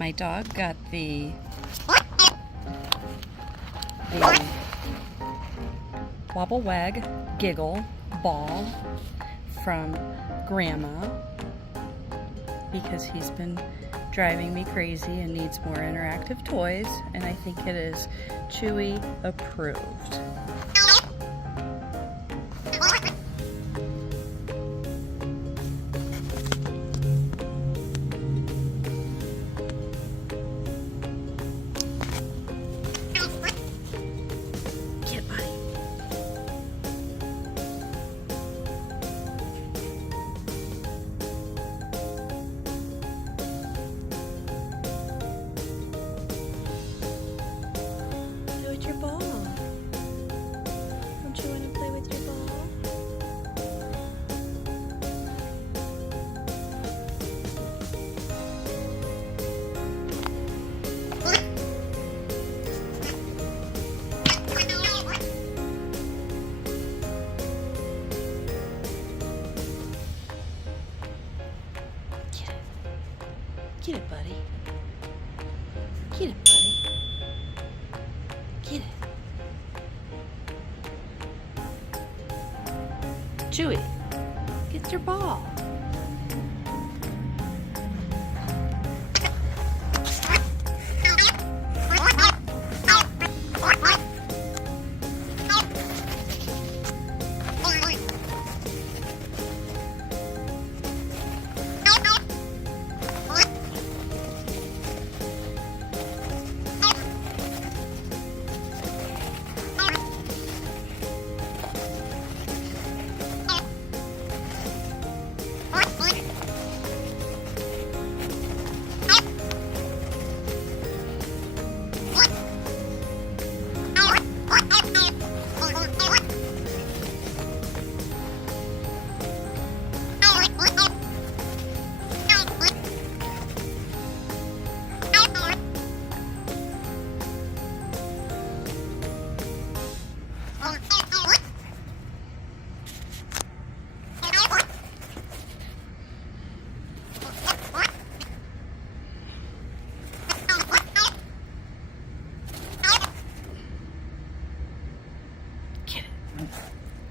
My dog got the Wobble Wag Giggle ball from Grandma because he's been driving me crazy and needs more interactive toys, and I think it is Chuey approved. Get buddy. Play with your ball. Don't you want to play with your ball? Get it, buddy. Get it, buddy. Get it. Chuey, get your ball.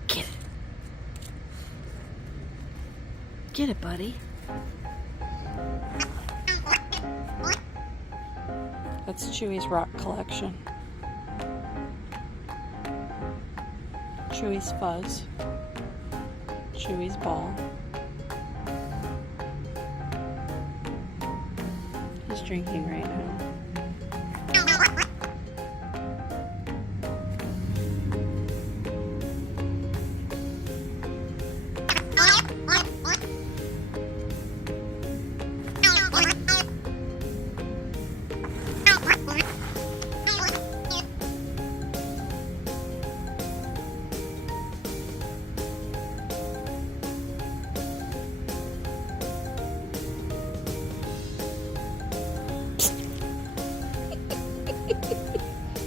Get it. Get it, buddy. That's Chuey's rock collection. Chuey's fuzz. Chuey's ball. He's drinking right now.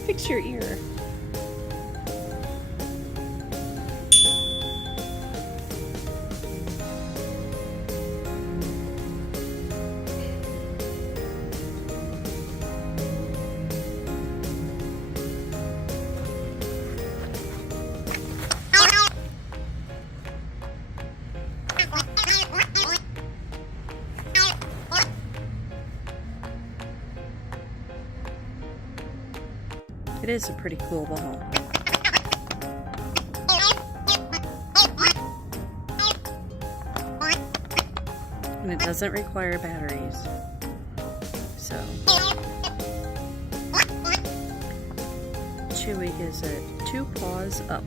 Fix your ear. It is a pretty cool ball. And it doesn't require batteries. So Chuey is at 2 paws up.